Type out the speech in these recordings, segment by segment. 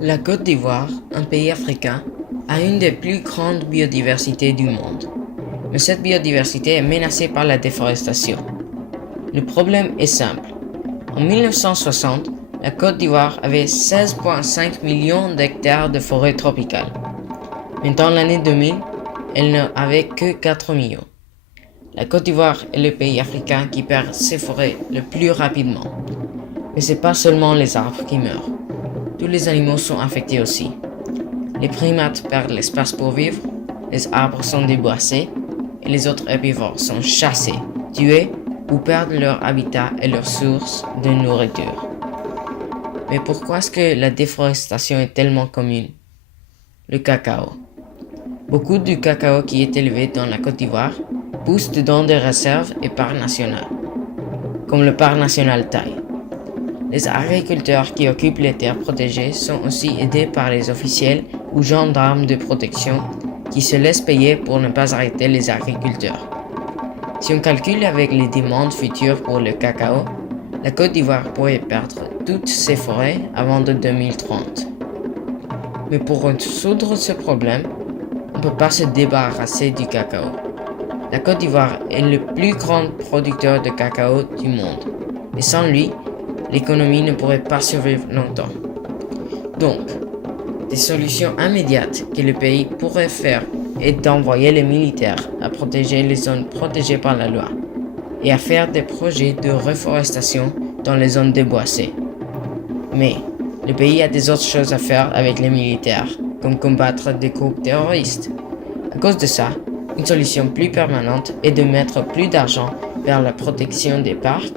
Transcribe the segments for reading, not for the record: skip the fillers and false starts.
La Côte d'Ivoire, un pays africain, a une des plus grandes biodiversités du monde. Mais cette biodiversité est menacée par la déforestation. Le problème est simple. En 1960, la Côte d'Ivoire avait 16,5 millions d'hectares de forêt tropicale. Mais dans l'année 2000, elle n'avait que 4 millions. La Côte d'Ivoire est le pays africain qui perd ses forêts le plus rapidement. Mais ce n'est pas seulement les arbres qui meurent. Tous les animaux sont affectés aussi. Les primates perdent l'espace pour vivre, les arbres sont déboissés et les autres herbivores sont chassés, tués ou perdent leur habitat et leur source de nourriture. Mais pourquoi est-ce que la déforestation est tellement commune? Le cacao. Beaucoup du cacao qui est élevé dans la Côte d'Ivoire pousse dans des réserves et parcs nationaux, comme le parc national Taï. Les agriculteurs qui occupent les terres protégées sont aussi aidés par les officiels ou gendarmes de protection qui se laissent payer pour ne pas arrêter les agriculteurs. Si on calcule avec les demandes futures pour le cacao, la Côte d'Ivoire pourrait perdre toutes ses forêts avant de 2030. Mais pour résoudre ce problème, on ne peut pas se débarrasser du cacao. La Côte d'Ivoire est le plus grand producteur de cacao du monde, et sans lui, l'économie ne pourrait pas survivre longtemps. Donc, des solutions immédiates que le pays pourrait faire est d'envoyer les militaires à protéger les zones protégées par la loi et à faire des projets de reforestation dans les zones déboissées. Mais le pays a des autres choses à faire avec les militaires, comme combattre des groupes terroristes. À cause de ça, une solution plus permanente est de mettre plus d'argent vers la protection des parcs,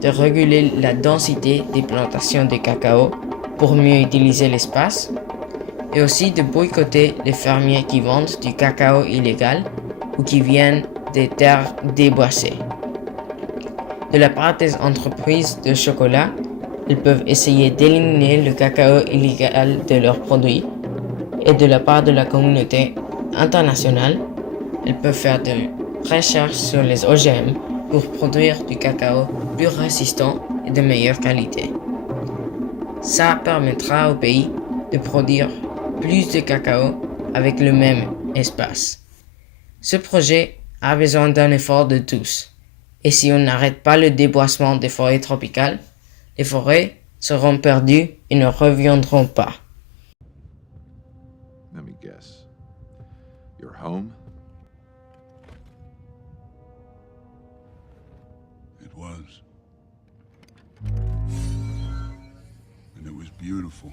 de réguler la densité des plantations de cacao pour mieux utiliser l'espace, et aussi de boycotter les fermiers qui vendent du cacao illégal ou qui viennent des terres déboissées. De la part des entreprises de chocolat, elles peuvent essayer d'éliminer le cacao illégal de leurs produits, et de la part de la communauté internationale, elles peuvent faire des recherches sur les OGM pour produire du cacao plus résistant et de meilleure qualité. Ça permettra au pays de produire plus de cacao avec le même espace. Ce projet a besoin d'un effort de tous. Et si on n'arrête pas le déboissement des forêts tropicales, les forêts seront perdues et ne reviendront pas. Let me guess. Your home? It was. And it was beautiful.